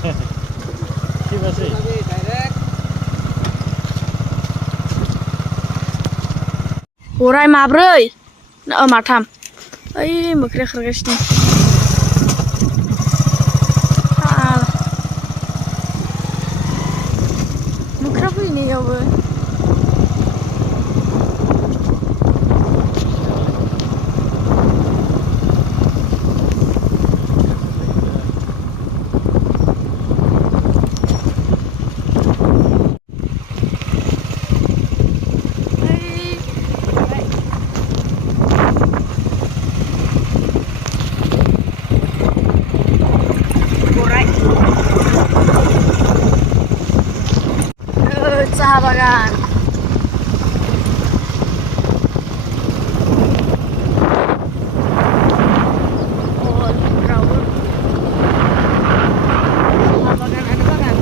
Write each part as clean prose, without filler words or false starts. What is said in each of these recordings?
Coba sih. Urai mabroi, matam. Ay, mukre khargas ni. Mukra pun ini ya bu. Bagan. Oh, rawon. Bagan ada bagan.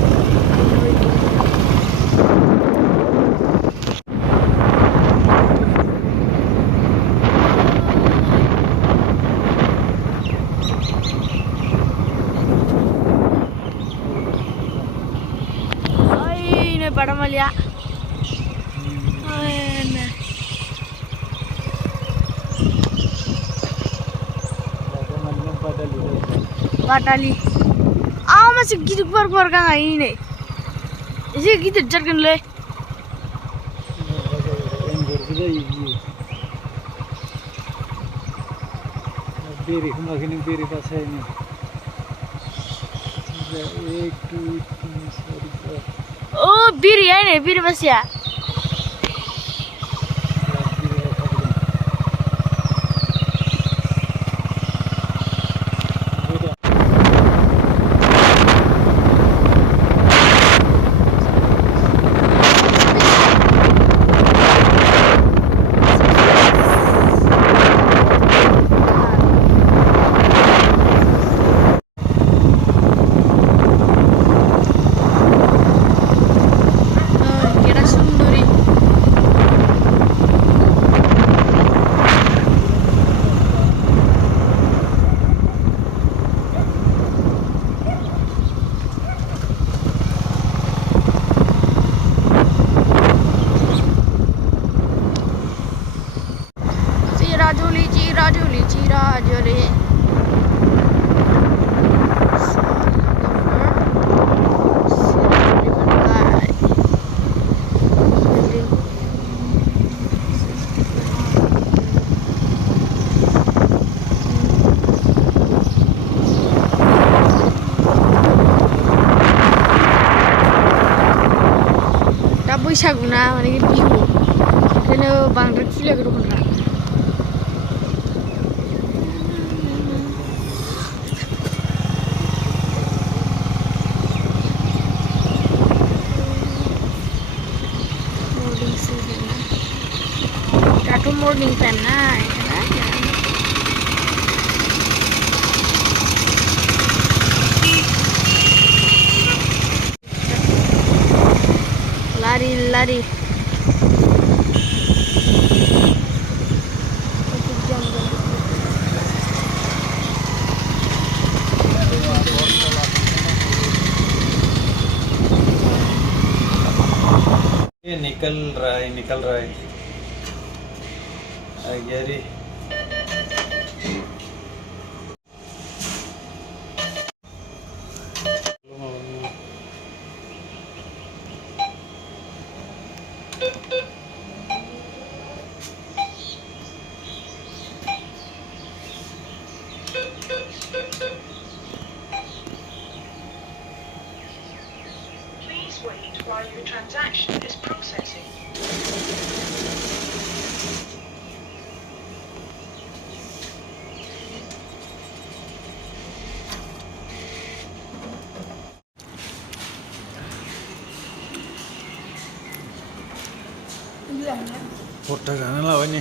Ay, ini pada malia. Batali. Masih gitu keluar kan ini. Ini gitu jargon le. Biri, kemarin biri pas ini. Oh, biri ya ini, biri pas ya. Rajoli. बैसागुना माने बिहु ओंखायनो बांद्राय खुलियाखै दखानफ्रा दाथ' morning time ना lari ये निकल रहा है Gary Please wait while your transaction is processing. Foto kan lah ini.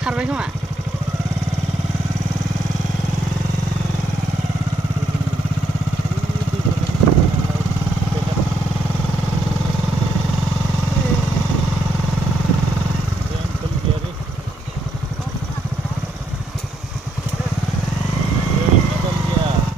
खारबाय खोमा